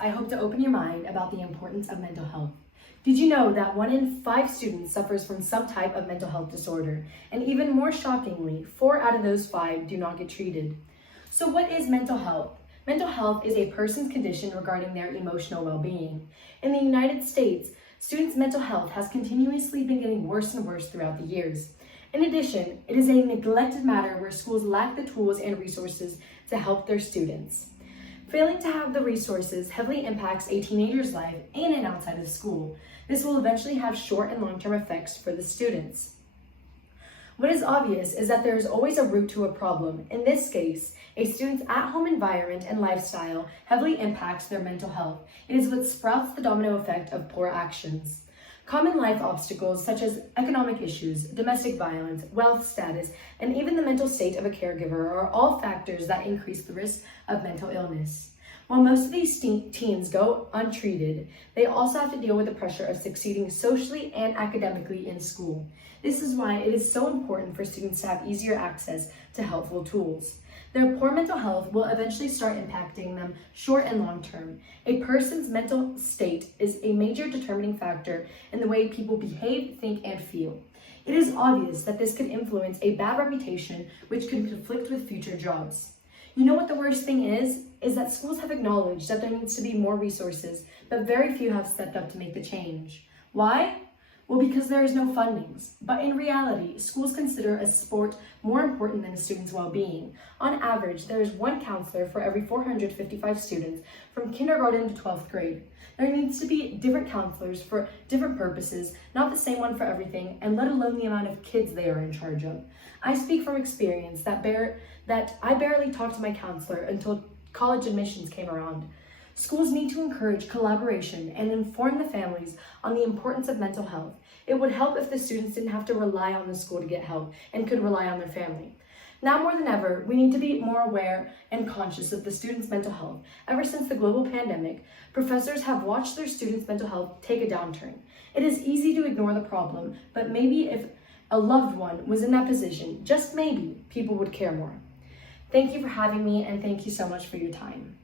I hope to open your mind about the importance of mental health. Did you know that 1 in 5 students suffers from some type of mental health disorder? And even more shockingly, 4 out of those 5 do not get treated. So what is mental health? Mental health is a person's condition regarding their emotional well-being. In the United States, students' mental health has continuously been getting worse and worse throughout the years. In addition, it is a neglected matter where schools lack the tools and resources to help their students. Failing to have the resources heavily impacts a teenager's life in and outside of school. This will eventually have short and long-term effects for the students. What is obvious is that there is always a root to a problem. In this case, a student's at-home environment and lifestyle heavily impacts their mental health. It is what sprouts the domino effect of poor actions. Common life obstacles such as economic issues, domestic violence, wealth status, and even the mental state of a caregiver are all factors that increase the risk of mental illness. While most of these teens go untreated, they also have to deal with the pressure of succeeding socially and academically in school. This is why it is so important for students to have easier access to helpful tools. Their poor mental health will eventually start impacting them short and long term. A person's mental state is a major determining factor in the way people behave, think, and feel. It is obvious that this could influence a bad reputation, which could conflict with future jobs. You know what the worst thing is that schools have acknowledged that there needs to be more resources, but very few have stepped up to make the change. Why? Well, because there is no fundings. But in reality, schools consider a sport more important than a student's well-being. On average, there is 1 counselor for every 455 students from kindergarten to 12th grade. There needs to be different counselors for different purposes, not the same one for everything, and let alone the amount of kids they are in charge of. I speak from experience that I barely talked to my counselor until college admissions came around. Schools need to encourage collaboration and inform the families on the importance of mental health. It would help if the students didn't have to rely on the school to get help and could rely on their family. Now more than ever, we need to be more aware and conscious of the students' mental health. Ever since the global pandemic, professors have watched their students' mental health take a downturn. It is easy to ignore the problem, but maybe if a loved one was in that position, just maybe, people would care more. Thank you for having me, and thank you so much for your time.